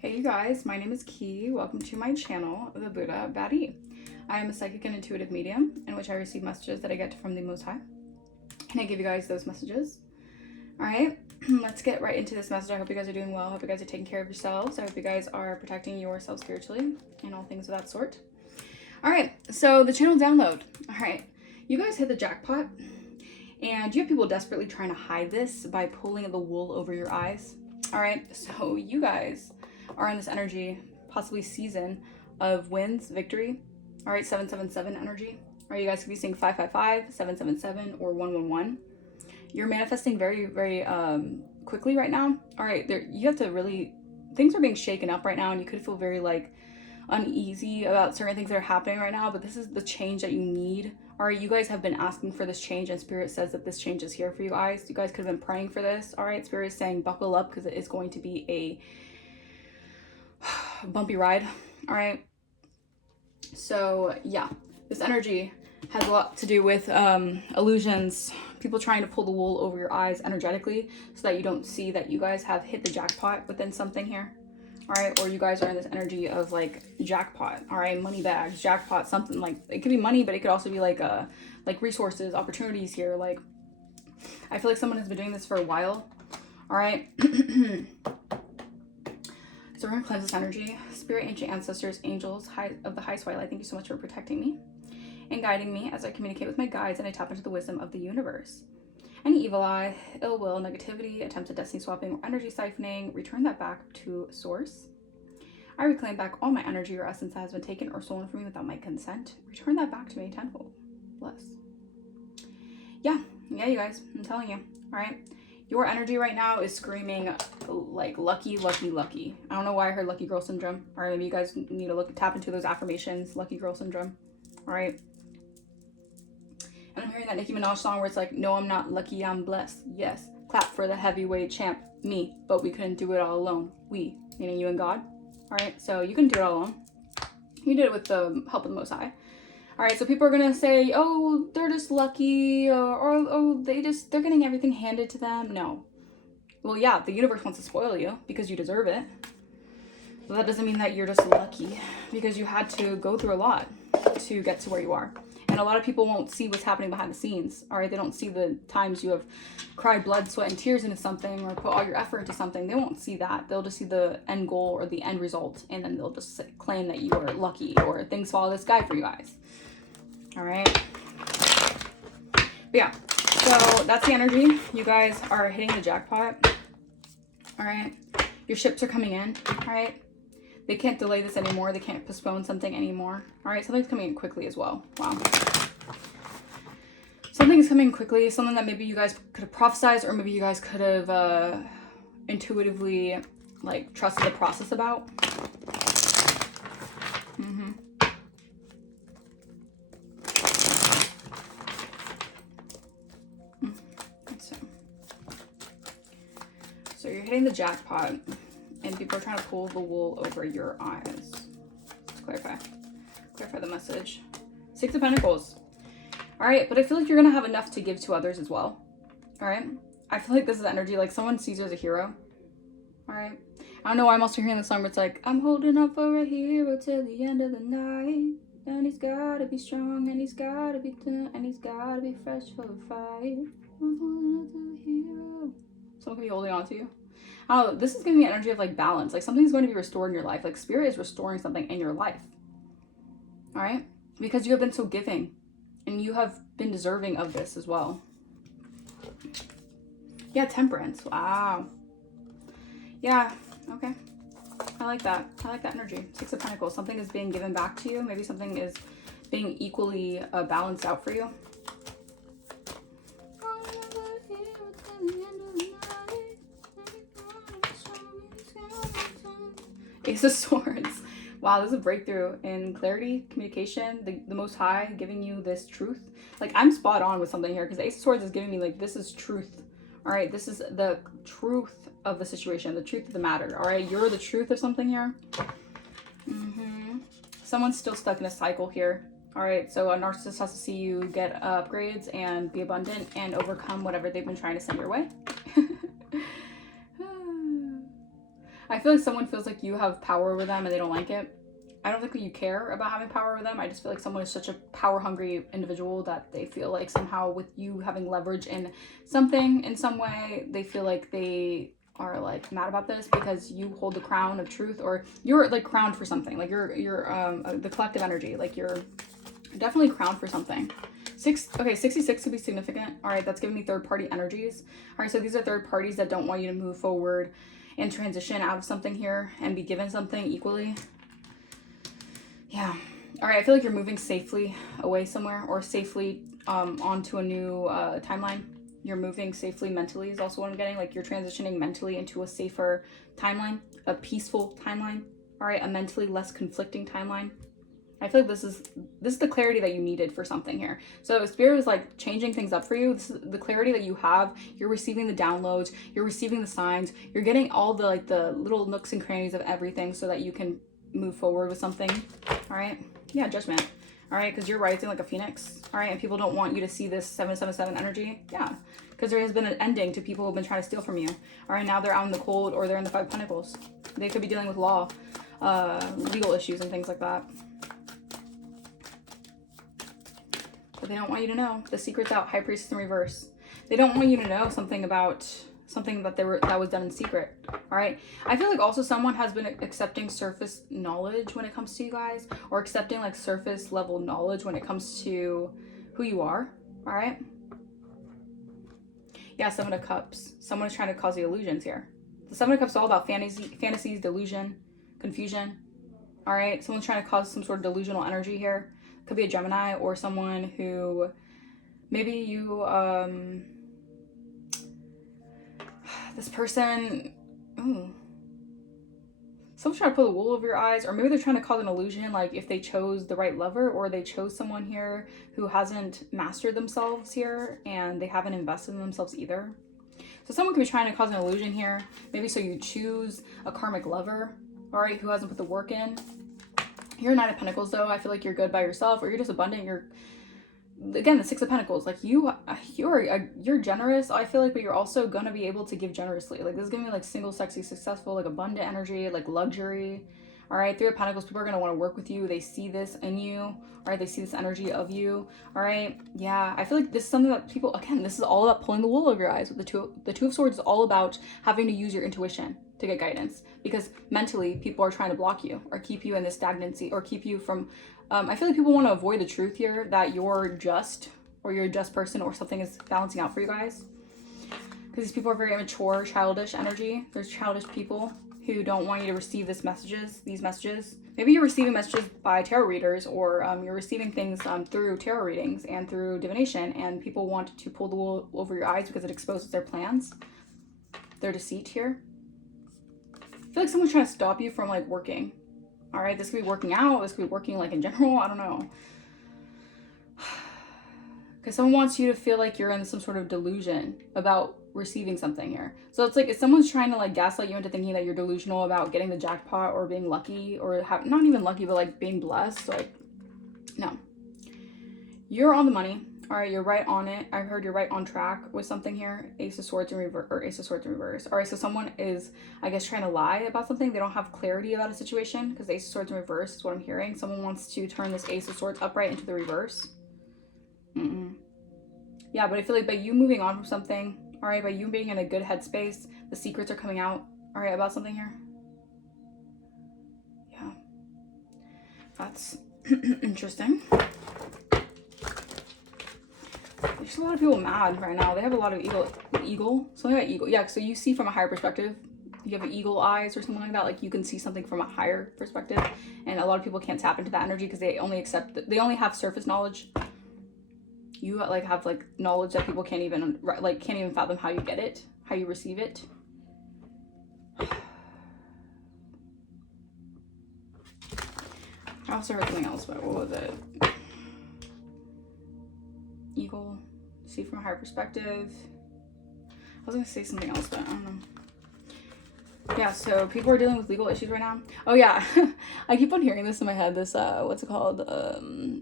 Hey you guys, my name is Key. Welcome to my channel, The Buddha Baddie. I am a psychic and intuitive medium in which I receive messages that I get from the Most High. And I give you guys those messages. Alright, let's get right into this message. I hope you guys are doing well. I hope you guys are taking care of yourselves. I hope you guys are protecting yourselves spiritually and all things of that sort. Alright, so the channel download. Alright, you guys hit the jackpot. And you have people desperately trying to hide this by pulling the wool over your eyes. Alright, so you guys are in this energy, possibly season of wins, victory. All right, 777 energy. All right, you guys could be seeing 555, 777, or 111. You're manifesting very, very quickly right now. All right, you have to really, things are being shaken up right now, and you could feel very like uneasy about certain things that are happening right now, but this is the change that you need. All right, you guys have been asking for this change, and Spirit says that this change is here for you guys. You guys could have been praying for this. All right, Spirit is saying buckle up because it is going to be a bumpy ride. All right, so yeah, this energy has a lot to do with illusions, people trying to pull the wool over your eyes energetically so that you don't see that you guys have hit the jackpot within something here. All right, or you guys are in this energy of like jackpot. All right, money bags, jackpot, something like it could be money, but it could also be like resources, opportunities here. Like I feel like someone has been doing this for a while. All right. So we're going to cleanse this energy. Spirit, ancient ancestors, angels of the highest twilight, thank you so much for protecting me and guiding me as I communicate with my guides and I tap into the wisdom of the universe. Any evil eye, ill will, negativity, attempts at destiny swapping, or energy siphoning, return that back to source. I reclaim back all my energy or essence that has been taken or stolen from me without my consent. Return that back to me tenfold. Bless. Yeah, you guys, I'm telling you. All right. Your energy right now is screaming like lucky, lucky, lucky. I don't know why I heard lucky girl syndrome. All right, maybe you guys need to tap into those affirmations, lucky girl syndrome. All right. And I'm hearing that Nicki Minaj song where it's like, no, I'm not lucky, I'm blessed. Yes, clap for the heavyweight champ, me. But we couldn't do it all alone. We, meaning you and God. All right, so you couldn't do it all alone. You did it with the help of the Most High. All right, so people are gonna say, oh, they're just lucky, or oh, they're getting everything handed to them. No. Well, yeah, the universe wants to spoil you because you deserve it. But that doesn't mean that you're just lucky because you had to go through a lot to get to where you are. And a lot of people won't see what's happening behind the scenes. All right, they don't see the times you have cried blood, sweat, and tears into something or put all your effort into something. They won't see that. They'll just see the end goal or the end result, and then they'll just claim that you are lucky or things fall out of the sky for you guys. All right. But yeah, so that's the energy. You guys are hitting the jackpot. All right. Your ships are coming in. All right. They can't delay this anymore. They can't postpone something anymore. All right. Something's coming in quickly as well. Wow. Something's coming quickly. Something that maybe you guys could have prophesized, or maybe you guys could have intuitively like trusted the process about. So you're hitting the jackpot and people are trying to pull the wool over your eyes. Let's clarify the message. 6 of Pentacles. All right, but I feel like you're gonna have enough to give to others as well. All right, I feel like this is energy like someone sees you as a hero. All right, I don't know why I'm also hearing the song where it's like, I'm holding up for a hero till the end of the night, and he's gotta be strong, and he's gotta be and he's gotta be fresh for the fight. I'm holding up to a hero. Someone could be holding on to you. Oh, this is giving me energy of like balance. Like something's going to be restored in your life. Like Spirit is restoring something in your life. All right? Because you have been so giving. And you have been deserving of this as well. Yeah, Temperance. Wow. Yeah, okay. I like that. I like that energy. 6 of Pentacles. Something is being given back to you. Maybe something is being equally balanced out for you. Ace of Swords. Wow, this is a breakthrough in clarity, communication, the Most High giving you this truth. Like, I'm spot on with something here because Ace of Swords is giving me, like, this is truth. All right, this is the truth of the situation, the truth of the matter. All right, you're the truth of something here. Someone's still stuck in a cycle here. All right, so a narcissist has to see you get upgrades and be abundant and overcome whatever they've been trying to send your way. I feel like someone feels like you have power over them and they don't like it. I don't think that you care about having power over them. I just feel like someone is such a power-hungry individual that they feel like somehow with you having leverage in something in some way, they feel like they are like mad about this because you hold the crown of truth, or you're like crowned for something. Like you're the collective energy. Like you're definitely crowned for something. 66 could be significant. All right, that's giving me third-party energies. All right, so these are third parties that don't want you to move forward and transition out of something here and be given something equally. Yeah. All right, I feel like you're moving safely away somewhere, or safely onto a new timeline. You're moving safely mentally is also what I'm getting. Like you're transitioning mentally into a safer timeline, a peaceful timeline. All right, a mentally less conflicting timeline. I feel like this is the clarity that you needed for something here. So Spirit is like changing things up for you. This is the clarity that you have. You're receiving the downloads. You're receiving the signs. You're getting all the like the little nooks and crannies of everything so that you can move forward with something. All right. Yeah, Judgment. All right, because you're rising like a phoenix. All right, and people don't want you to see this 777 energy. Yeah, because there has been an ending to people who have been trying to steal from you. All right, now they're out in the cold, or they're in the 5 of Pentacles. They could be dealing with law, legal issues and things like that. But they don't want you to know. The secret's out. High Priestess in reverse. They don't want you to know something about something that was done in secret. All right. I feel like also someone has been accepting surface knowledge when it comes to you guys, or accepting like surface level knowledge when it comes to who you are. All right. Yeah, 7 of Cups. Someone is trying to cause the illusions here. The 7 of Cups is all about fantasies, delusion, confusion. All right. Someone's trying to cause some sort of delusional energy here. Could be a Gemini, or someone who maybe you this person, someone's trying to pull the wool over your eyes, or maybe they're trying to cause an illusion, like if they chose the right lover, or they chose someone here who hasn't mastered themselves here and they haven't invested in themselves either. So someone could be trying to cause an illusion here, maybe so you choose a karmic lover, all right, who hasn't put the work in. You're a 9 of Pentacles though. I feel like you're good by yourself, or you're just abundant. You're, again, the 6 of Pentacles. Like you're generous, I feel like, but you're also gonna be able to give generously. Like this is giving me like single, sexy, successful, like abundant energy, like luxury. All right, 3 of Pentacles. People are gonna want to work with you. They see this in you. All right, they see this energy of you. All right, yeah. I feel like this is something that people, again, this is all about pulling the wool over your eyes. With the two of Swords is all about having to use your intuition to get guidance, because mentally people are trying to block you or keep you in this stagnancy, or keep you from I feel like people want to avoid the truth here that you're just, or you're a just person, or something is balancing out for you guys, because these people are very immature, childish energy. There's childish people who don't want you to receive these messages. Maybe you're receiving messages by tarot readers, or you're receiving things through tarot readings and through divination, and people want to pull the wool over your eyes because it exposes their plans, their deceit here. I feel like someone's trying to stop you from like working. All right, this could be working out. This could be working like in general. I don't know. Because someone wants you to feel like you're in some sort of delusion about receiving something here. So it's like if someone's trying to like gaslight you into thinking that you're delusional about getting the jackpot, or being lucky, or not even lucky, but like being blessed. Like, no. You're on the money. All right, you're right on it. I heard you're right on track with something here. Ace of Swords in reverse, or Ace of Swords in reverse. All right, so someone is, I guess, trying to lie about something. They don't have clarity about a situation, because Ace of Swords in reverse is what I'm hearing. Someone wants to turn this Ace of Swords upright into the reverse. Yeah, but I feel like by you moving on from something, all right, by you being in a good headspace, the secrets are coming out, all right, about something here. Yeah, that's interesting. There's a lot of people mad right now. They have a lot of eagle. Something about eagle. Yeah, so you see from a higher perspective. You have eagle eyes or something like that. Like you can see something from a higher perspective. And a lot of people can't tap into that energy because they only have surface knowledge. You like have like knowledge that people can't even fathom how you get it, how you receive it. I also heard something else, but what was it? Eagle, see from a higher perspective. I was gonna say something else, but I don't know. Yeah, so people are dealing with legal issues right now. Oh yeah, I keep on hearing this in my head, this what's it called,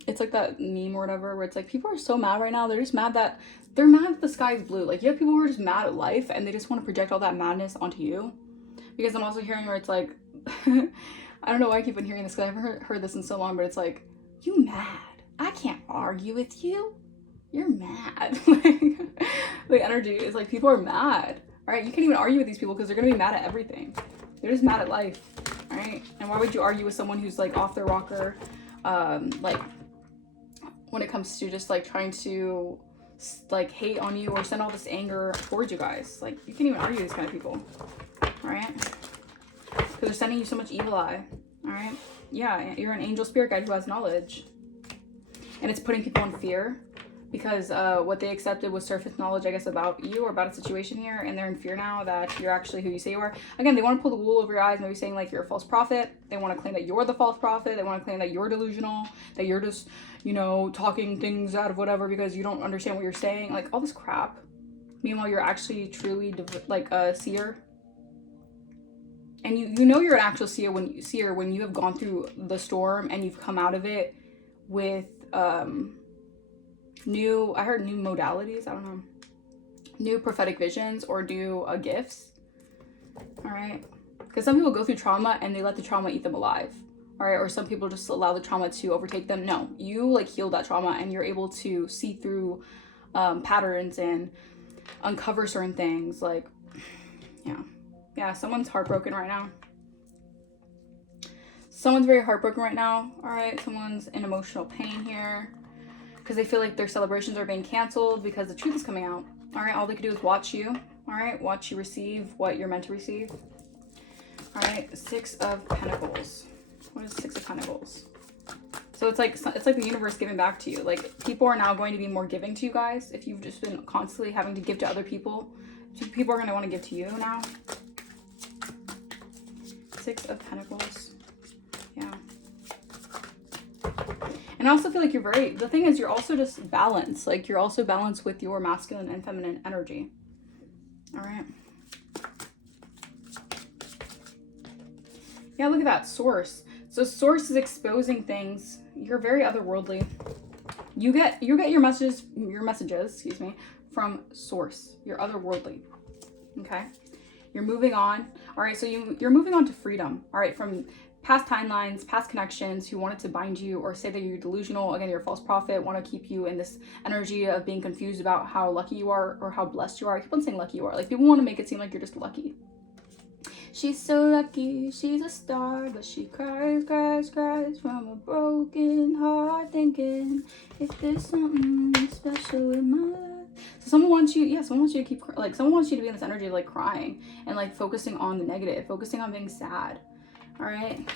it's like that meme or whatever, where it's like people are so mad right now. They're just mad that the sky is blue. Like you have people who are just mad at life and they just want to project all that madness onto you, Because I'm also hearing where it's like, I don't know why I keep on hearing this because I haven't heard this in so long, but it's like, you mad? I can't argue with you. You're mad. Like energy is like, people are mad. All right, you can't even argue with these people because they're gonna be mad at everything. They're just mad at life. All right, and why would you argue with someone who's like off their rocker? Like when it comes to just like trying to like hate on you or send all this anger towards you guys. Like you can't even argue with these kind of people. All right, because they're sending you so much evil eye. All right, yeah, you're an angel spirit guide who has knowledge, and it's putting people in fear. Because what they accepted was surface knowledge, I guess, about you or about a situation here, and they're in fear now that you're actually who you say you are. Again, they want to pull the wool over your eyes, maybe saying like you're a false prophet. They want to claim that you're the false prophet. They want to claim that you're delusional, that you're just, you know, talking things out of whatever because you don't understand what you're saying, like all this crap. Meanwhile, you're actually truly like a seer, and you know you're an actual seer when you have gone through the storm and you've come out of it with new modalities, I don't know, new prophetic visions or new gifts. All right, because some people go through trauma and they let the trauma eat them alive. All right, or some people just allow the trauma to overtake them. No, you like heal that trauma and you're able to see through patterns and uncover certain things. Like yeah, someone's heartbroken right now. Someone's very heartbroken right now. All right, someone's in emotional pain here because they feel like their celebrations are being canceled because the truth is coming out. All right, all they can do is watch you. All right, watch you receive what you're meant to receive. All right, Six of Pentacles. What is Six of Pentacles? So it's like the universe giving back to you. Like people are now going to be more giving to you guys. If you've just been constantly having to give to other people, people are going to want to give to you now. Six of Pentacles. Yeah. And I also feel like the thing is you're also just balanced. Like you're also balanced with your masculine and feminine energy. All right. Yeah, look at that, Source. So Source is exposing things. You're very otherworldly. You get your messages, excuse me, from Source. You're otherworldly. Okay? You're moving on. All right, so you're moving on to freedom. All right, from past timelines, past connections who wanted to bind you or say that you're delusional. Again, you're a false prophet, want to keep you in this energy of being confused about how lucky you are or how blessed you are. I keep on saying lucky you are. Like people want to make it seem like you're just lucky. She's so lucky, she's a star, but she cries from a broken heart, thinking if there's something special in my life. So someone wants you to keep, like someone wants you to be in this energy of like crying and like focusing on the negative, focusing on being sad. All right.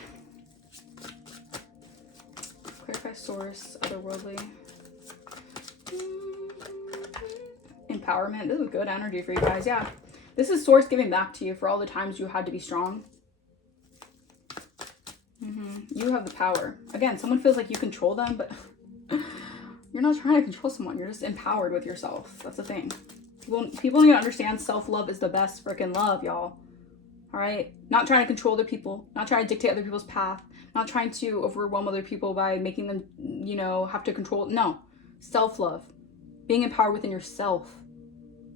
Clarify Source, otherworldly. Empowerment. This is good energy for you guys. Yeah. This is Source giving back to you for all the times you had to be strong. You have the power. Again, someone feels like you control them, but you're not trying to control someone. You're just empowered with yourself. That's the thing. People need to understand self-love is the best freaking love, y'all. All right, not trying to control other people, not trying to dictate other people's path, not trying to overwhelm other people by making them, you know, have to control. No, self-love, being empowered within yourself.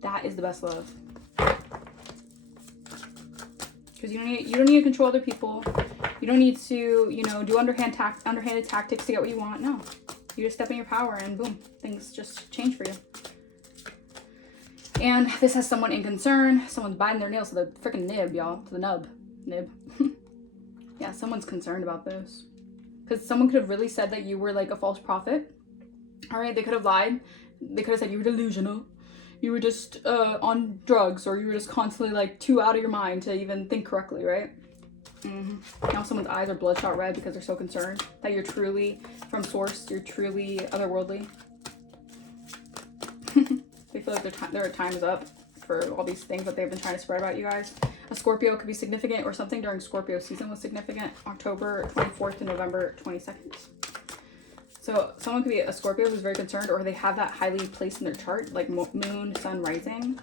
That is the best love. Because you don't need to control other people. You don't need to, you know, do underhanded tactics to get what you want. No, you just step in your power and boom, things just change for you. And this has someone in concern. Someone's biting their nails to the freaking nib, y'all. To the nib. Yeah, someone's concerned about this. Because someone could have really said that you were like a false prophet. All right, they could have lied. They could have said you were delusional. You were just on drugs, or you were just constantly like too out of your mind to even think correctly, right? Now someone's eyes are bloodshot red because they're so concerned that you're truly from Source. You're truly otherworldly. They feel like their time is up for all these things that they've been trying to spread about you guys. A Scorpio could be significant, or something during Scorpio season was significant. October 24th to November 22nd. So someone could be a Scorpio who's very concerned, or they have that highly placed in their chart, like moon, sun, rising.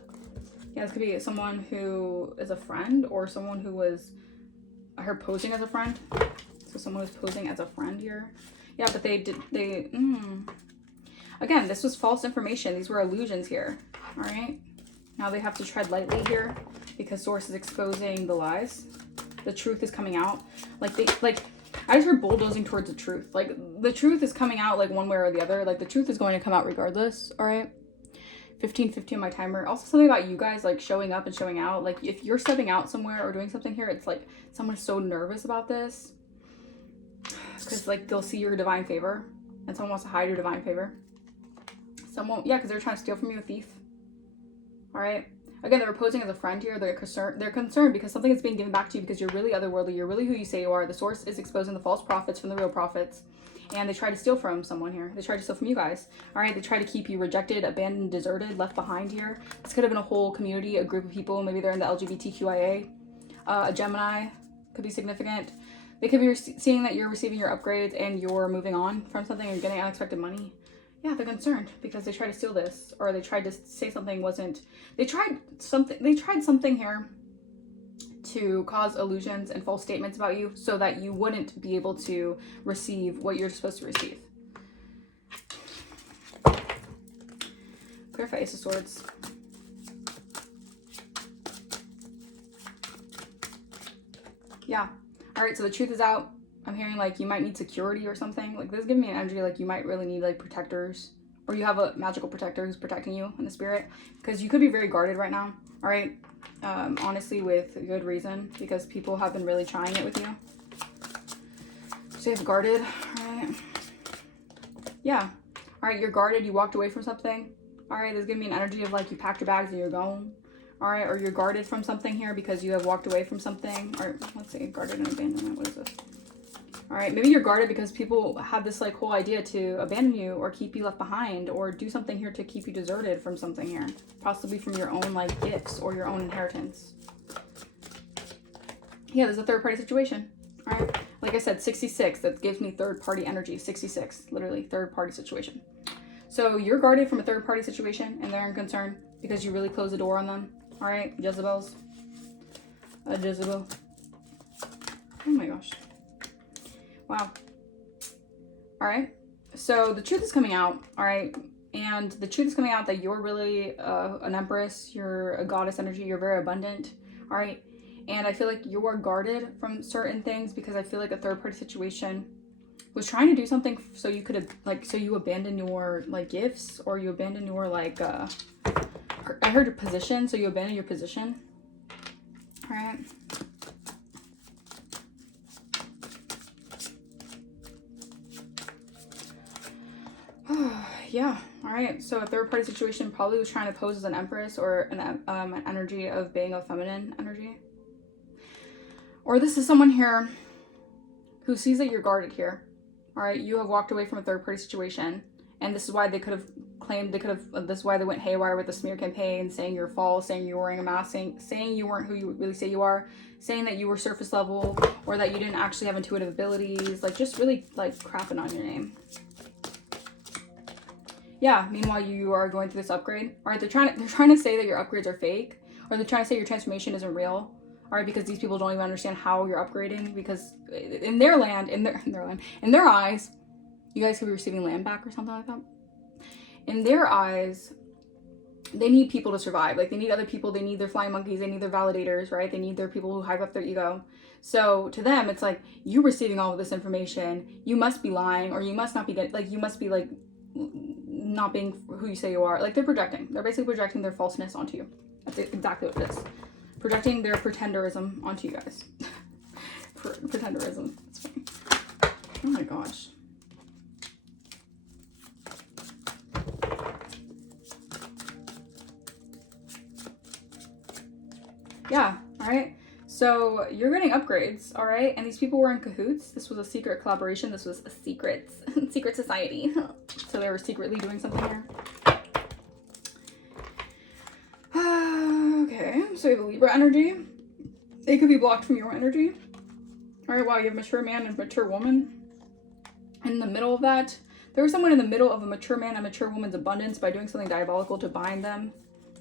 Yeah, this could be someone who is a friend, or someone who was, I heard, posing as a friend. So someone who's posing as a friend here. Yeah, but again, this was false information. These were illusions here. All right. Now they have to tread lightly here because Source is exposing the lies. The truth is coming out. I just heard bulldozing towards the truth. Like, the truth is coming out, like, one way or the other. Like, the truth is going to come out regardless, all right? 15:50 on my timer. Also, something about you guys, like, showing up and showing out. Like, if you're stepping out somewhere or doing something here, it's like someone's so nervous about this. Because, like, they'll see your divine favor. And someone wants to hide your divine favor. Someone, yeah, because they're trying to steal from you, a thief. All right? Again, they're posing as a friend here. They're concerned because something is being given back to you because you're really otherworldly. You're really who you say you are. The Source is exposing the false prophets from the real prophets. And they try to steal from someone here. They try to steal from you guys. All right, they try to keep you rejected, abandoned, deserted, left behind here. This could have been a whole community, a group of people. Maybe they're in the LGBTQIA. A Gemini could be significant. They could be seeing that you're receiving your upgrades and you're moving on from something and getting unexpected money. Yeah, they're concerned because they tried to steal this, or they tried to say something wasn't. They tried something here to cause illusions and false statements about you so that you wouldn't be able to receive what you're supposed to receive. Clarify Ace of Swords. Yeah. All right, so the truth is out. I'm hearing like you might need security or something. Like, this is giving me an energy like you might really need like protectors, or you have a magical protector who's protecting you in the spirit, because you could be very guarded right now. All right. Honestly, with good reason, because people have been really trying it with you. So you have guarded, right? Yeah. All right, you're guarded. You walked away from something. All right, there's gonna be an energy of like you packed your bags and you're going. All right, or you're guarded from something here because you have walked away from something. Or let's see, guarded and abandonment. What is this? All right, maybe you're guarded because people have this like whole idea to abandon you or keep you left behind or do something here to keep you deserted from something here. Possibly from your own like gifts or your own inheritance. Yeah, there's a third party situation. All right, like I said, 66, that gives me third party energy. 66, literally third party situation. So you're guarded from a third party situation and they're in concern because you really closed the door on them. All right, Jezebels. Jezebel. Oh my gosh. Wow. All right. So the truth is coming out. All right. And the truth is coming out that you're really an empress. You're a goddess energy. You're very abundant. All right. And I feel like you are guarded from certain things because I feel like a third party situation was trying to do something so you could like, so you abandon your like gifts, or you abandon your like, I heard your position. So you abandon your position. All right. Yeah. All right. So a third party situation probably was trying to pose as an empress or an energy of being a feminine energy. Or this is someone here who sees that you're guarded here. All right. You have walked away from a third party situation. And this is why they could have claimed, this is why they went haywire with the smear campaign, saying you're false, saying you're wearing a mask, saying you weren't who you really say you are, saying that you were surface level, or that you didn't actually have intuitive abilities, like just really like crapping on your name. Yeah, meanwhile you are going through this upgrade. All right, they're trying to say that your upgrades are fake, or they're trying to say your transformation isn't real. All right, because these people don't even understand how you're upgrading, because in their land, in their eyes, you guys could be receiving land back or something like that. In their eyes, they need people to survive. Like, they need other people. They need their flying monkeys. They need their validators, right? They need their people who hype up their ego. So to them, it's like, you receiving all of this information, you must be lying, or you must not be you must be like not being who you say you are. Like, they're projecting. They're basically projecting their falseness onto you. That's exactly what it is. Projecting their pretenderism onto you guys. Pretenderism. That's funny. Oh my gosh. Yeah, all right. So you're getting upgrades, all right? And these people were in cahoots. This was a secret collaboration. This was a secret society. So they were secretly doing something here. Okay, so you have a Libra energy. They could be blocked from your energy. All right, wow, you have a mature man and mature woman. In the middle of that, there was someone in the middle of a mature man and mature woman's abundance by doing something diabolical to bind them.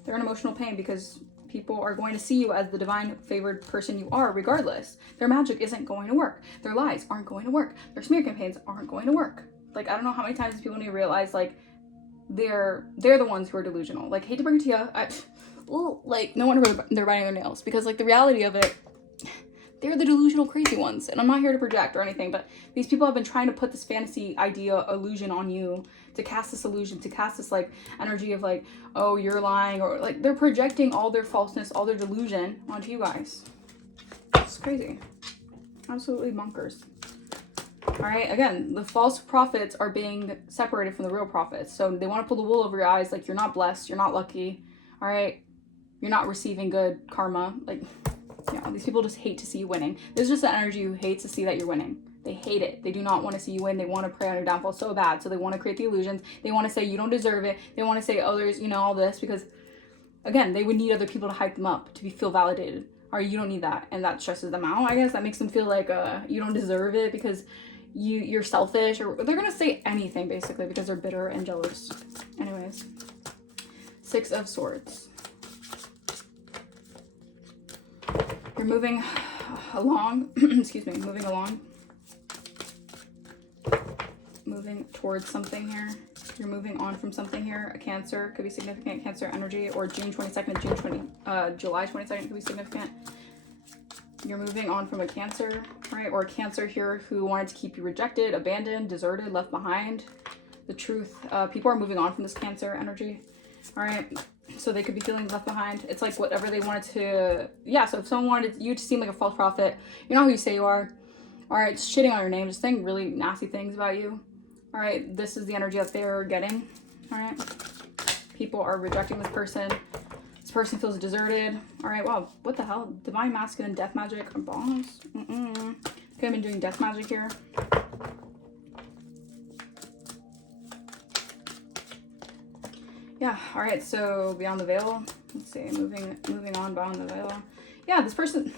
They're in emotional pain because people are going to see you as the divine favored person you are regardless. Their magic isn't going to work. Their lies aren't going to work. Their smear campaigns aren't going to work. Like, I don't know how many times people need to realize, like, they're the ones who are delusional. Like, hate to bring it to you, well, like, no wonder they're biting their nails, because like the reality of it, they're the delusional crazy ones. And I'm not here to project or anything, but these people have been trying to put this fantasy idea illusion on you, to cast this illusion, to cast this like energy of like, oh, you're lying, or like they're projecting all their falseness, all their delusion onto you guys. It's crazy. Absolutely bonkers. All right, again, the false prophets are being separated from the real prophets. So they want to pull the wool over your eyes, like you're not blessed, you're not lucky, all right? You're not receiving good karma. Like, yeah, these people just hate to see you winning. There's just an energy who hates to see that you're winning. They hate it. They do not want to see you win. They want to prey on your downfall so bad. So they want to create the illusions. They want to say you don't deserve it. They want to say others, you know, all this, because again, they would need other people to hype them up, to feel validated. Or you don't need that. And that stresses them out, I guess. That makes them feel like you don't deserve it because you're selfish, or they're going to say anything basically because they're bitter and jealous. Anyways, 6 of Swords. You're moving along, excuse me, moving along. Moving towards something here. You're moving on from something here. A Cancer could be significant, Cancer energy, or July 22nd could be significant. You're moving on from a Cancer, right? Or a Cancer here who wanted to keep you rejected, abandoned, deserted, left behind. The truth, people are moving on from this Cancer energy, all right? So they could be feeling left behind. It's like whatever they wanted to, yeah, so if someone wanted you to seem like a false prophet, you're not who you say you are, all right, just shitting on your name, just saying really nasty things about you, all right? This is the energy that they're getting, all right? People are rejecting this person. This person feels deserted. All right, wow, what the hell? Divine Masculine, Death Magic, a boss? Could have been doing death magic here. Yeah, all right, so Beyond the Veil. Let's see, moving on beyond the veil. Yeah, this person,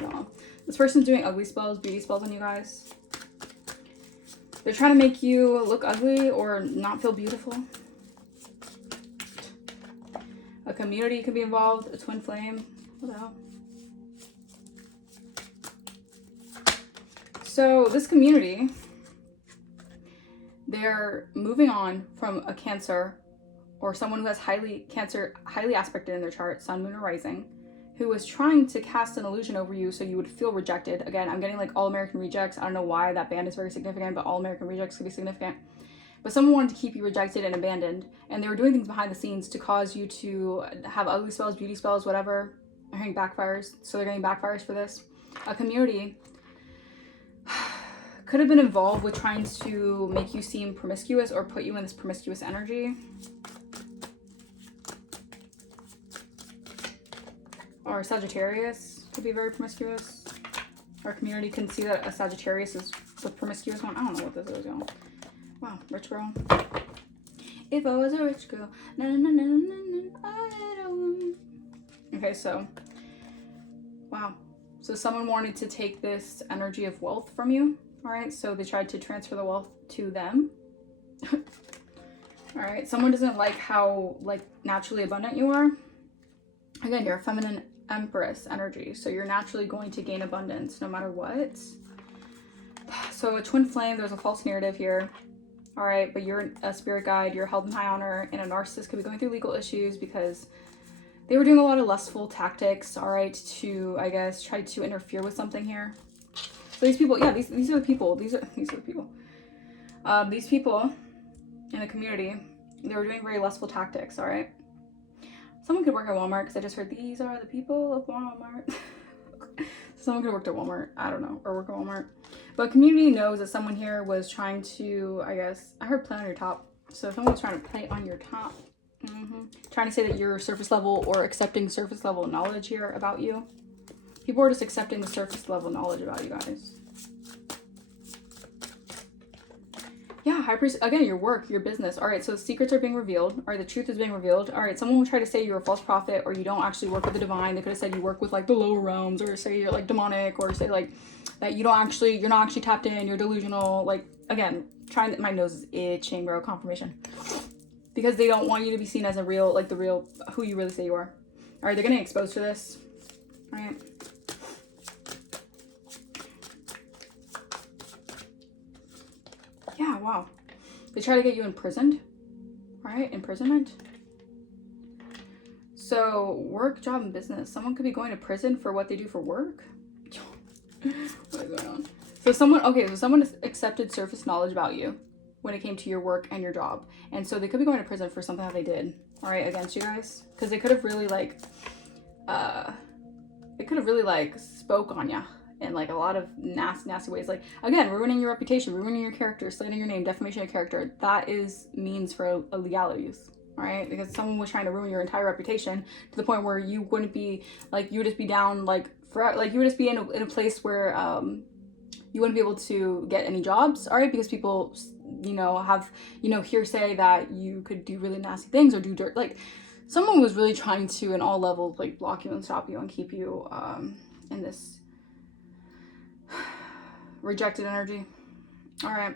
well, this person's doing ugly spells, beauty spells on you guys. They're trying to make you look ugly or not feel beautiful. A community could be involved, a twin flame. What the hell? So this community, they're moving on from a Cancer or someone who has Cancer highly aspected in their chart, Sun, Moon, or Rising, who was trying to cast an illusion over you so you would feel rejected. Again, I'm getting like All American Rejects. I don't know why that band is very significant, but All American Rejects could be significant. But someone wanted to keep you rejected and abandoned, and they were doing things behind the scenes to cause you to have ugly spells, beauty spells, whatever. I'm hearing backfires, so they're getting backfires for this. A community could have been involved with trying to make you seem promiscuous or put you in this promiscuous energy. Or Sagittarius could be very promiscuous. Our community can see that a Sagittarius is the promiscuous one. I don't know what this is, y'all. Wow, rich girl. If I was a rich girl. Na, na, na, na, na, I don't. Okay, so. Wow. So someone wanted to take this energy of wealth from you. All right, so they tried to transfer the wealth to them. All right, someone doesn't like how like naturally abundant you are. Again, you're a feminine Empress energy, so you're naturally going to gain abundance no matter what. So a twin flame, there's a false narrative here. All right, but you're a spirit guide, you're held in high honor, and a narcissist could be going through legal issues because they were doing a lot of lustful tactics, all right, to, I guess, try to interfere with something here. So these people, yeah, these are the people. These are the people. These people in the community, they were doing very lustful tactics, all right? Someone could work at Walmart because I just heard these are the people of Walmart. Someone could work at Walmart, I don't know, or work at Walmart. But community knows that someone here was trying to, I guess, I heard play on your top. So someone was trying to play on your top. Trying to say that you're surface level or accepting surface level knowledge here about you. People are just accepting the surface level knowledge about you guys. Yeah, high priest, again, your work, your business. All right, so the secrets are being revealed. All right, the truth is being revealed. All right, someone will try to say you're a false prophet or you don't actually work with the divine. They could have said you work with like the lower realms, or say you're like demonic, or say like that you're not actually tapped in, you're delusional. Like, again, my nose is itching, bro, confirmation. Because they don't want you to be seen as a real, like the real, who you really say you are. All right, they're getting exposed to this. All right. Yeah, wow. They try to get you imprisoned. All right, imprisonment. So work, job, and business. Someone could be going to prison for what they do for work. What is going on? So someone accepted surface knowledge about you when it came to your work and your job. And so they could be going to prison for something that they did, all right, against you guys. Because they could have really spoke on you in like a lot of nasty ways. Like, again, ruining your reputation, ruining your character, slandering your name, defamation of character. That is means for illegalities. All right, because someone was trying to ruin your entire reputation to the point where you wouldn't be like, you would just be down like for like, you would just be in a place where you wouldn't be able to get any jobs. All right, because people, you know, have, you know, hearsay that you could do really nasty things or do dirt. Like, someone was really trying to, in all levels, like block you and stop you and keep you in this rejected energy. All right.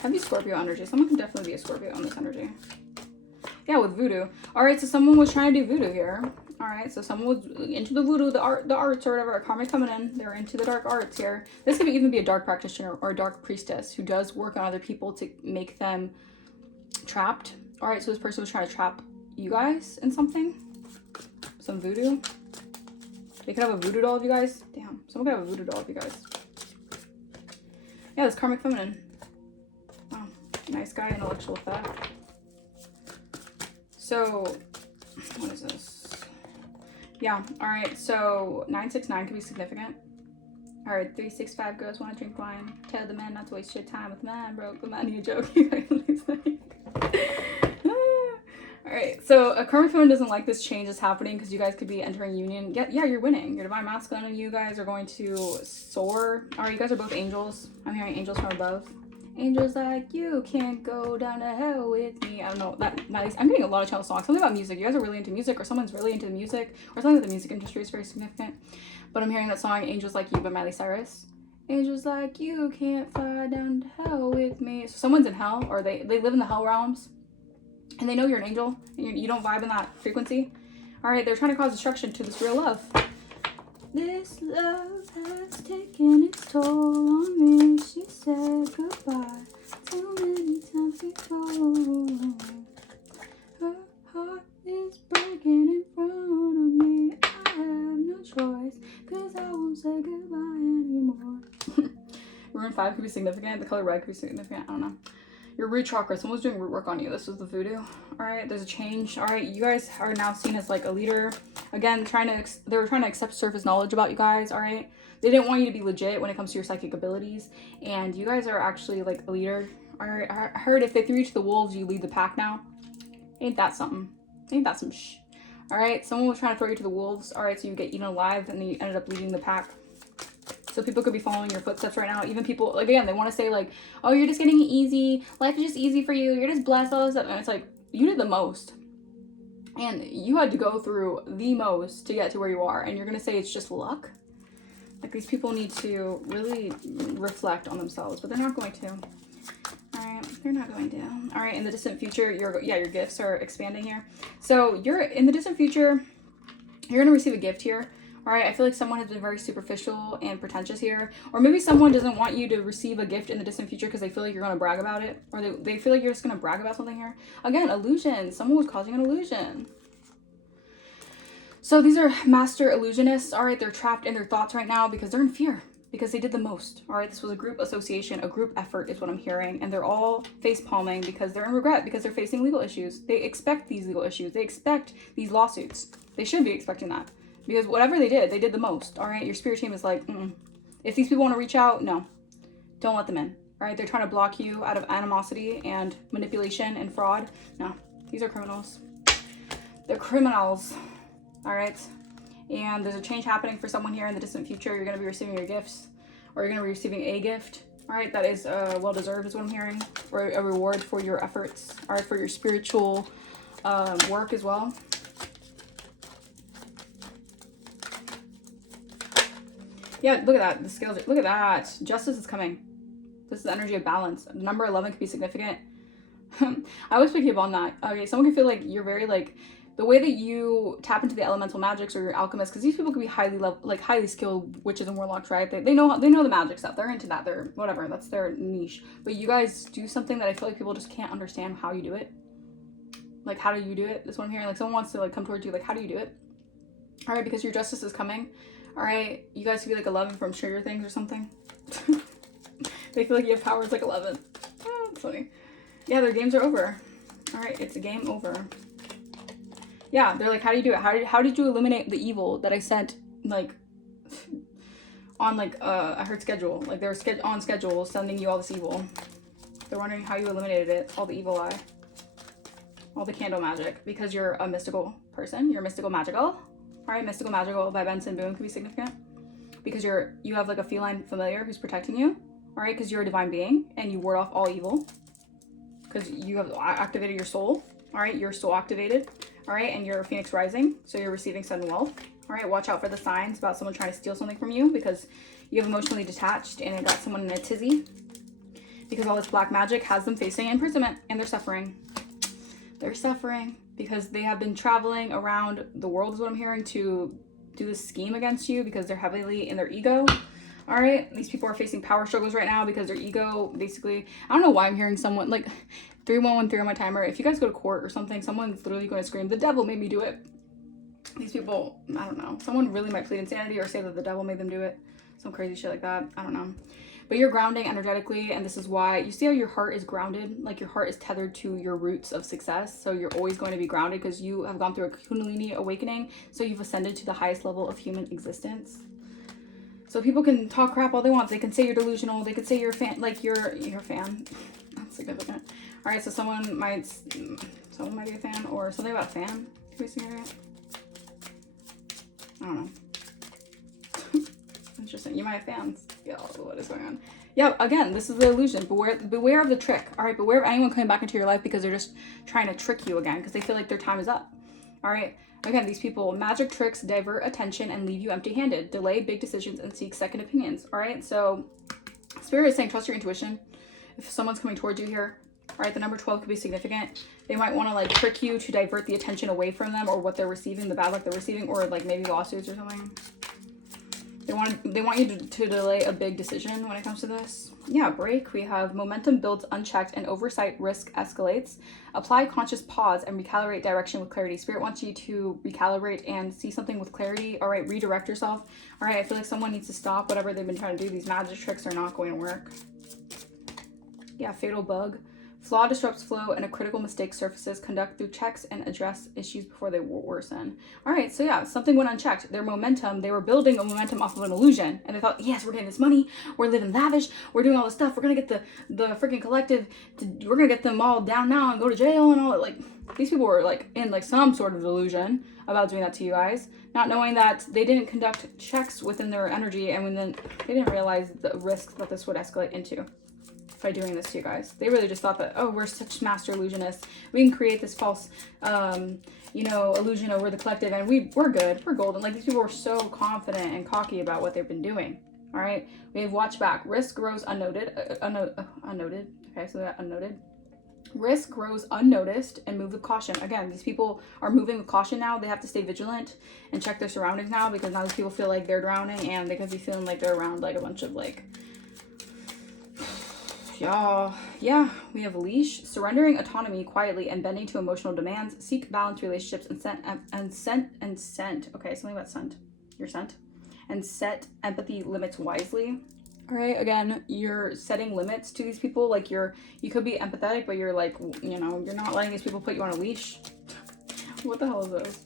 Heavy Scorpio energy. Someone can definitely be a Scorpio on this energy. Yeah, with voodoo. All right, so someone was trying to do voodoo here. All right, so someone was into the voodoo, the arts or whatever, karmic feminine. They're into the dark arts here. This could even be a dark practitioner or a dark priestess who does work on other people to make them trapped. All right, so this person was trying to trap you guys in something. Some voodoo. They could have a voodoo doll of you guys. Damn, someone could have a voodoo doll of you guys. Yeah, this karmic feminine. Wow, nice guy, intellectual theft. So, what is this? Yeah, all right, so 969 could be significant. All right, 365 girls want to drink wine. Tell the man not to waste your time with mine, bro. Come on, you joking. All right, so a karmic feminine doesn't like this change that's happening because you guys could be entering union. Yeah, you're winning. Your divine masculine and you guys are going to soar. All right, you guys are both angels. I'm hearing angels from above. Angels like you can't go down to hell with me. I don't know, I'm getting a lot of channel songs. Something about music. You guys are really into music, or someone's really into music, or something that the music industry is very significant. But I'm hearing that song Angels Like You by Miley Cyrus. Angels like you can't fly down to hell with me. So someone's in hell, or they live in the hell realms, and they know you're an angel, and you don't vibe in that frequency. All right, they're trying to cause destruction to this real love. This love has taken its toll on me. She said goodbye too many times before. Her heart is breaking in front of me. I have no choice, cause I won't say goodbye anymore. Rune 5 could be significant. The color red could be significant. I don't know. Your root chakra. Someone's doing root work on you. This was the voodoo. All right, there's a change. All right, you guys are now seen as like a leader. Again, they were trying to accept surface knowledge about you guys. All right, they didn't want you to be legit when it comes to your psychic abilities, and you guys are actually like a leader. All right, I heard if they threw you to the wolves, you lead the pack now. Ain't that something? Ain't that some shh? All right, someone was trying to throw you to the wolves. All right, so you get eaten alive, and then you ended up leading the pack. So people could be following your footsteps right now. Even people, like, again, they want to say like, oh, you're just getting it easy. Life is just easy for you. You're just blessed, all this stuff. And it's like, you did the most. And you had to go through the most to get to where you are. And you're going to say it's just luck? Like, these people need to really reflect on themselves. But they're not going to. All right, they're not going to. All right, in the distant future, your gifts are expanding here. So you're in the distant future, you're going to receive a gift here. All right, I feel like someone has been very superficial and pretentious here. Or maybe someone doesn't want you to receive a gift in the distant future because they feel like you're going to brag about it. Or they feel like you're just going to brag about something here. Again, illusion. Someone was causing an illusion. So these are master illusionists. All right, they're trapped in their thoughts right now because they're in fear. Because they did the most. All right, this was a group association, a group effort is what I'm hearing. And they're all face palming because they're in regret, because they're facing legal issues. They expect these legal issues. They expect these lawsuits. They should be expecting that. Because whatever they did the most. All right, your spirit team is like, if these people want to reach out, no, don't let them in. All right, they're trying to block you out of animosity and manipulation and fraud. No, these are criminals. They're criminals. All right, and there's a change happening for someone here in the distant future. You're going to be receiving your gifts, or you're going to be receiving a gift. All right, that is well-deserved is what I'm hearing, or a reward for your efforts. All right, for your spiritual work as well. Yeah, look at that. The scales. Look at that. Justice is coming. This is the energy of balance. Number 11 could be significant. I was picking up on that. Okay, someone can feel like you're very like the way that you tap into the elemental magics or your alchemists, because these people could be highly skilled witches and warlocks, right? They know the magic stuff. They're into that. They're whatever. That's their niche. But you guys do something that I feel like people just can't understand how you do it. Like, how do you do it? That's what I'm hearing. Like, someone wants to like come towards you. Like, how do you do it? All right, because your justice is coming. All right, you guys could be like 11 from Stranger Things or something. They feel like you have powers like 11. Oh, that's funny. Yeah, their games are over. All right, it's a game over. Yeah, they're like, how do you do it? How did you eliminate the evil that I sent, like, on, like, I heard schedule. Like, they were on schedule sending you all this evil. They're wondering how you eliminated it, all the evil eye. All the candle magic, because you're a mystical person. You're mystical magical. All right, mystical magical by Benson Boone could be significant. Because you have, like, a feline familiar who's protecting you. All right, because you're a divine being, and you ward off all evil. Because you have activated your soul. All right, you're soul activated. All right, and you're Phoenix rising, so you're receiving sudden wealth. All right, watch out for the signs about someone trying to steal something from you, because you have emotionally detached and it got someone in a tizzy. Because all this black magic has them facing imprisonment, and they're suffering. They're suffering because they have been traveling around the world, is what I'm hearing, to do this scheme against you, because they're heavily in their ego. All right, these people are facing power struggles right now because their ego, basically, I don't know why I'm hearing someone, like, 3113 on my timer. If you guys go to court or something, someone's literally going to scream, the devil made me do it. These people, I don't know. Someone really might plead insanity or say that the devil made them do it. Some crazy shit like that. I don't know. But you're grounding energetically, and this is why, you see how your heart is grounded? Like, your heart is tethered to your roots of success. So you're always going to be grounded because you have gone through a Kundalini awakening. So you've ascended to the highest level of human existence. So people can talk crap all they want. They can say you're delusional. They could say you're a fan, like you're a fan. That's significant. All right, so someone might be a fan, or something about fan. Could be significant. I don't know. Interesting. You might have fans. Yeah, what is going on? Yeah, again, this is the illusion. Beware of the trick. All right, beware of anyone coming back into your life because they're just trying to trick you again because they feel like their time is up. All right. Again, these people, magic tricks divert attention and leave you empty-handed. Delay big decisions and seek second opinions. All right. So Spirit is saying trust your intuition. If someone's coming towards you here, all right, the number 12 could be significant. They might want to like trick you to divert the attention away from them or what they're receiving, the bad luck they're receiving, or like maybe lawsuits or something. They want you to delay a big decision when it comes to this. Yeah, break. We have momentum builds unchecked and oversight risk escalates. Apply conscious pause and recalibrate direction with clarity. Spirit wants you to recalibrate and see something with clarity. All right, redirect yourself. All right, I feel like someone needs to stop whatever they've been trying to do. These magic tricks are not going to work. Yeah, fatal bug. Flaw disrupts flow and a critical mistake surfaces. Conduct through checks and address issues before they worsen. All right, so yeah, something went unchecked. Their momentum, they were building a momentum off of an illusion. And they thought, yes, we're getting this money. We're living lavish. We're doing all this stuff. We're going to get the freaking collective. We're going to get them all down now and go to jail and all that. Like, these people were like in like some sort of delusion about doing that to you guys. Not knowing that they didn't conduct checks within their energy. And then they didn't realize the risks that this would escalate into. By doing this to you guys. They really just thought that, oh, we're such master illusionists. We can create this false, illusion over the collective and we're good. We're golden. Like, these people were so confident and cocky about what they've been doing. All right. We have watch back. Risk grows unnoted. Unnoted. Okay, so that unnoted. Risk grows unnoticed and move with caution. Again, these people are moving with caution now. They have to stay vigilant and check their surroundings now because now these people feel like they're drowning and they could be feeling like they're around like a bunch of like, y'all, yeah, we have leash, surrendering autonomy quietly and bending to emotional demands, seek balanced relationships and scent. Okay, something about scent, your scent, and set empathy limits wisely. All right, again, you're setting limits to these people. Like you could be empathetic, but you're like, you're not letting these people put you on a leash. What the hell is this?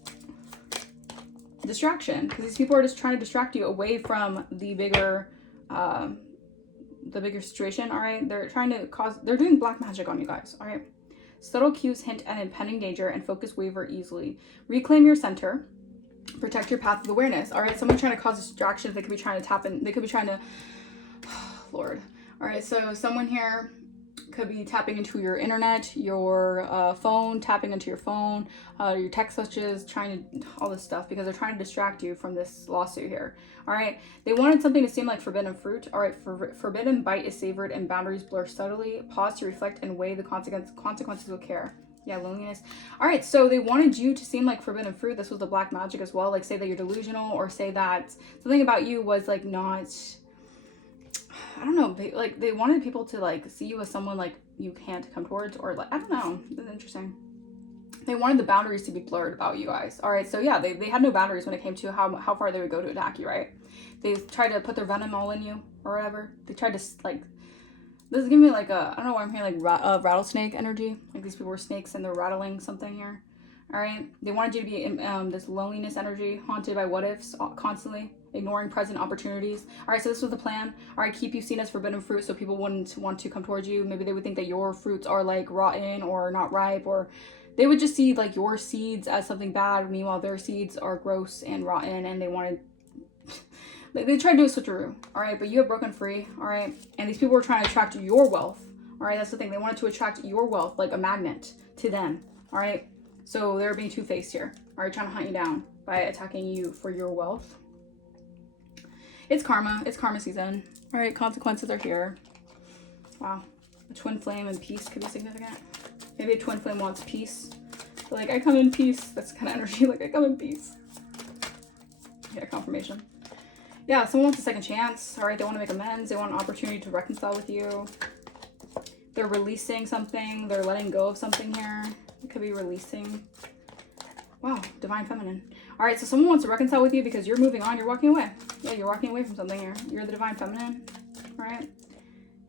Distraction, because these people are just trying to distract you away from the bigger situation. All right, they're doing black magic on you guys. All right, subtle cues hint at impending danger and focus waver easily. Reclaim your center, protect your path of awareness. All right, someone trying to cause distractions. They could be trying to tap in, they could be trying to Lord. All right, so someone here could be tapping into your internet, your phone, tapping into your phone, your text messages, all this stuff because they're trying to distract you from this lawsuit here. All right, they wanted something to seem like forbidden fruit. All right, forbidden bite is savored and boundaries blur subtly. Pause to reflect and weigh the consequences with care. Yeah, loneliness. All right, so they wanted you to seem like forbidden fruit. This was the black magic as well. Like say that you're delusional, or say that something about you was like not, I don't know, like they wanted people to like see you as someone like you can't come towards, or like, I don't know. That's interesting. They wanted the boundaries to be blurred about you guys. All right, so yeah, they had no boundaries when it came to how far they would go to attack you, right? They tried to put their venom all in you or whatever. They tried to like, this is giving me like a, I don't know why I'm hearing like rattlesnake energy. Like these people were snakes and they're rattling something here. All right, they wanted you to be in this loneliness energy, haunted by what ifs, constantly ignoring present opportunities. All right, so this was the plan. All right, keep you seen as forbidden fruit so people wouldn't want to come towards you. Maybe they would think that your fruits are like rotten or not ripe, or they would just see like your seeds as something bad. Meanwhile, their seeds are gross and rotten, and they wanted, they tried to do a switcheroo. All right, but you have broken free. All right, and these people were trying to attract your wealth. All right, that's the thing. They wanted to attract your wealth like a magnet to them. All right, so they're being two-faced here. All right, trying to hunt you down by attacking you for your wealth. It's karma. It's karma season. All right, consequences are here. Wow. A twin flame and peace could be significant. Maybe a twin flame wants peace. So like, I come in peace. That's kind of energy. Like, I come in peace. Yeah, confirmation. Yeah, someone wants a second chance. All right, they want to make amends. They want an opportunity to reconcile with you. They're releasing something. They're letting go of something here. It could be releasing. Wow, divine feminine. All right, so someone wants to reconcile with you because you're moving on. You're walking away. Yeah, you're walking away from something here. You're the divine feminine. All right.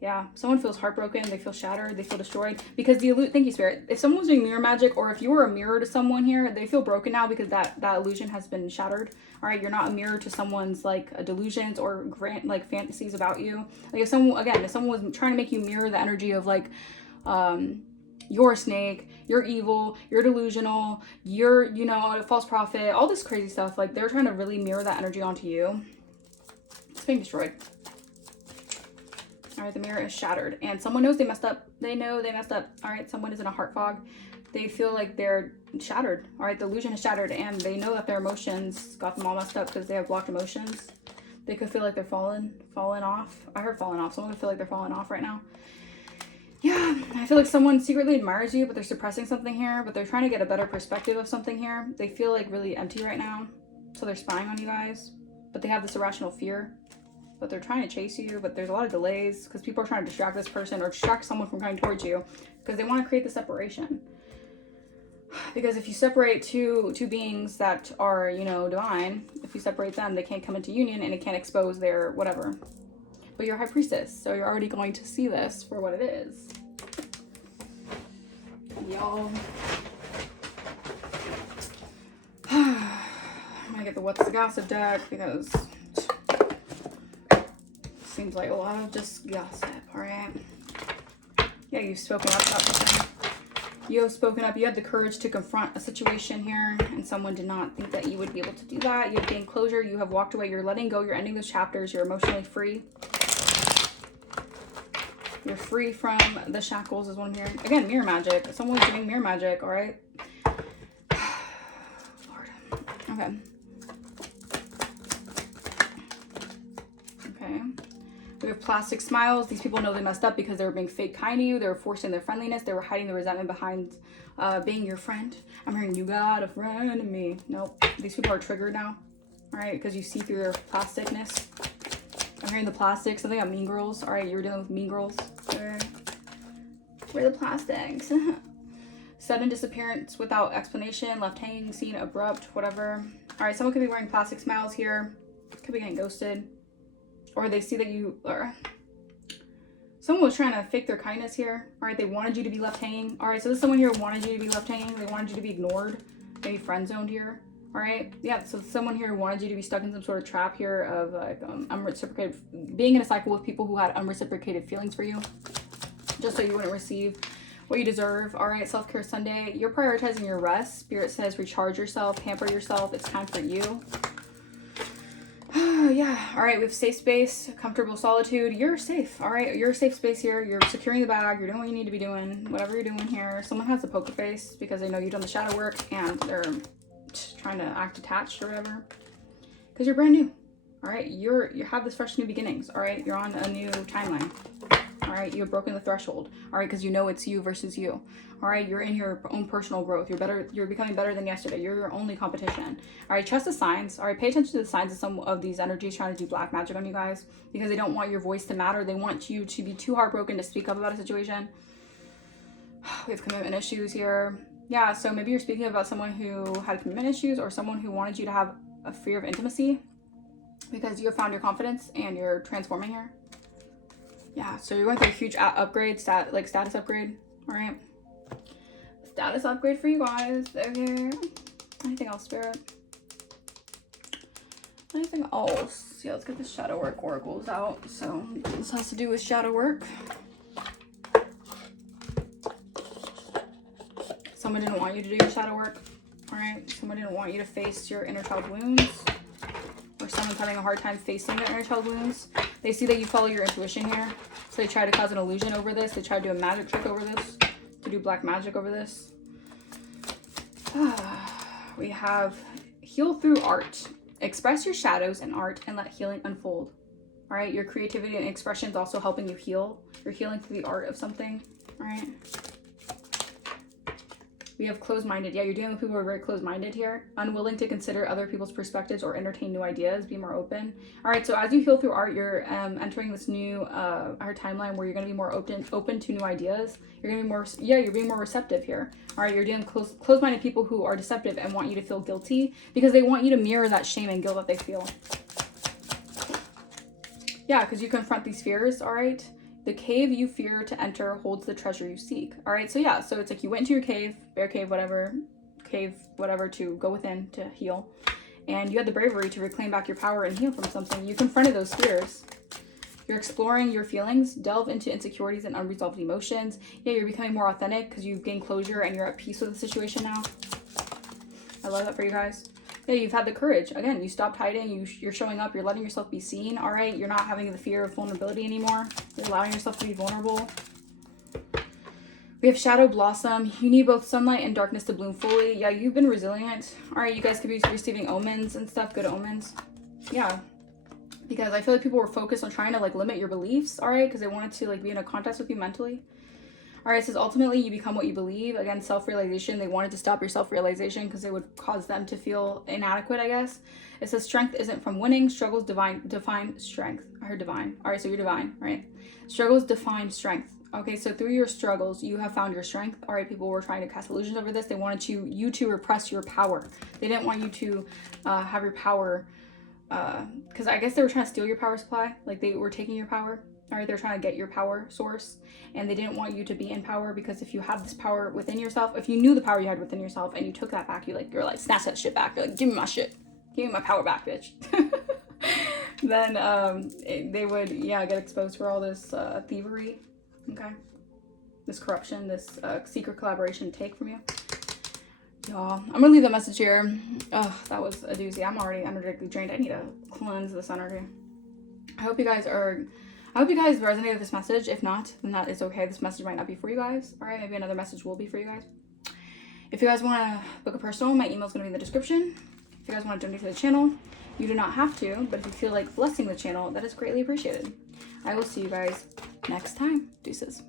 Yeah, someone feels heartbroken. They feel shattered. They feel destroyed because thank you, Spirit. If someone was doing mirror magic, or if you were a mirror to someone here, they feel broken now because that illusion has been shattered. All right, you're not a mirror to someone's like delusions or like fantasies about you. Like if someone was trying to make you mirror the energy of like, you're a snake, you're evil, you're delusional, you're, you know, a false prophet, all this crazy stuff. Like they're trying to really mirror that energy onto you. It's being destroyed. All right, the mirror is shattered and someone knows they messed up. They know they messed up. All right, someone is in a heart fog. They feel like they're shattered. All right, the illusion is shattered and they know that their emotions got them all messed up because they have blocked emotions. They could feel like they're falling off. I heard falling off. Someone could feel like they're falling off right now. Yeah, I feel like someone secretly admires you, but they're suppressing something here, but they're trying to get a better perspective of something here. They feel like really empty right now, so they're spying on you guys, but they have this irrational fear, but they're trying to chase you, but there's a lot of delays because people are trying to distract this person or distract someone from coming towards you because they want to create the separation. Because if you separate two beings that are, you know, divine, if you separate them, they can't come into union and it can't expose their whatever. But you're a high priestess, so you're already going to see this for what it is. Y'all. I'm gonna get the What's the Gossip deck because it seems like a lot of just gossip, alright? Yeah, you've spoken up about something. You have spoken up. You had the courage to confront a situation here, and someone did not think that you would be able to do that. You have gained closure. You have walked away. You're letting go. You're ending those chapters. You're emotionally free. You're free from the shackles is what I'm hearing. Again, mirror magic. Someone's doing mirror magic, all right? Lord. Okay. Okay. We have plastic smiles. These people know they messed up because they were being fake kind to you. They were forcing their friendliness. They were hiding the resentment behind being your friend. I'm hearing you got a friend in me. Nope. These people are triggered now, all right? Because you see through their plasticness. I'm hearing the plastic. Something about Mean Girls. All right, you were dealing with Mean Girls. Where are the plastics? Sudden disappearance without explanation. Left hanging, seen, abrupt, whatever. All right, someone could be wearing plastic smiles here. Could be getting ghosted. Or they see that you are... Someone was trying to fake their kindness here. All right, they wanted you to be left hanging. All right, so this someone here wanted you to be left hanging. They wanted you to be ignored. Maybe friend zoned here. All right, yeah, so someone here wanted you to be stuck in some sort of trap here of like unreciprocated, being in a cycle with people who had unreciprocated feelings for you, just so you wouldn't receive what you deserve. All right, self-care Sunday. You're prioritizing your rest. Spirit says recharge yourself, pamper yourself. It's time for you. Yeah, all right, we have safe space, comfortable solitude. You're safe, all right? You're a safe space here. You're securing the bag. You're doing what you need to be doing, whatever you're doing here. Someone has a poker face because they know you've done the shadow work and they're trying to act attached or whatever, because you're brand new. All right, you have this fresh new beginnings. All right, you're on a new timeline. All right, you have broken the threshold. All right, because you know it's you versus you. All right, you're in your own personal growth. You're becoming better than yesterday. You're your only competition. All right, trust the signs. All right, pay attention to the signs of some of these energies trying to do black magic on you guys, because they don't want your voice to matter. They want you to be too heartbroken to speak up about a situation. We have commitment issues here. Yeah, so maybe you're speaking about someone who had commitment issues, or someone who wanted you to have a fear of intimacy, because you have found your confidence and you're transforming here. Yeah, so you're going through a huge upgrade, status upgrade. All right, status upgrade for you guys. Okay, anything else, Spirit? Anything else? Yeah, let's get the shadow work oracles out. So this has to do with shadow work. Someone didn't want you to do your shadow work. All right, someone didn't want you to face your inner child wounds, or someone's having a hard time facing their inner child wounds. They see that you follow your intuition here, so they try to cause an illusion over this. They try to do a magic trick over this, to do black magic over this. We have heal through art. Express your shadows in art and let healing unfold. All right, your creativity and expression is also helping you heal. You're healing through the art of something. All right. We have closed-minded. Yeah, you're dealing with people who are very closed-minded here. Unwilling to consider other people's perspectives or entertain new ideas. Be more open. All right, so as you heal through art, you're entering this new art timeline where you're going to be more open to new ideas. You're going to be more, you're being more receptive here. All right, you're dealing with closed-minded people who are deceptive and want you to feel guilty, because they want you to mirror that shame and guilt that they feel. Yeah, because you confront these fears, all right? The cave you fear to enter holds the treasure you seek. All right, so yeah, so it's like you went into your cave, bear cave, whatever, to go within to heal. And you had the bravery to reclaim back your power and heal from something. You confronted those fears. You're exploring your feelings, delve into insecurities and unresolved emotions. Yeah, you're becoming more authentic because you've gained closure and you're at peace with the situation now. I love that for you guys. Yeah, you've had the courage. Again, you stopped hiding. You're showing up. You're letting yourself be seen. All right, you're not having the fear of vulnerability anymore. You're allowing yourself to be vulnerable. We have shadow blossom. You need both sunlight and darkness to bloom fully. Yeah, you've been resilient. All right, you guys could be receiving omens and stuff. Good omens. Yeah, because I feel like people were focused on trying to like limit your beliefs. All right, because they wanted to like be in a contest with you mentally. All right, it says ultimately you become what you believe. Again, self-realization. They wanted to stop your self-realization because it would cause them to feel inadequate, I guess. It says strength isn't from winning. Struggles define strength. I heard divine. All right, so you're divine, right? Struggles define strength. Okay, so through your struggles, you have found your strength. All right, people were trying to cast illusions over this. They wanted you to repress your power. They didn't want you to have your power, because I guess they were trying to steal your power supply. Like they were taking your power. All right, they're trying to get your power source, and they didn't want you to be in power, because if you have this power within yourself, if you knew the power you had within yourself and you took that back, you're like snatch that shit back. You're like, give me my shit, give me my power back, bitch. Then they would get exposed for all this thievery, okay, this corruption, this secret collaboration take from you. Y'all, I'm gonna leave that message here. Oh, that was a doozy. I'm already energetically drained. I need to cleanse this energy. I hope you guys resonated with this message. If not, then that is okay. This message might not be for you guys. All right, maybe another message will be for you guys. If you guys want to book a personal, my email is going to be in the description. If you guys want to donate to the channel, you do not have to, but if you feel like blessing the channel, that is greatly appreciated. I will see you guys next time. Deuces.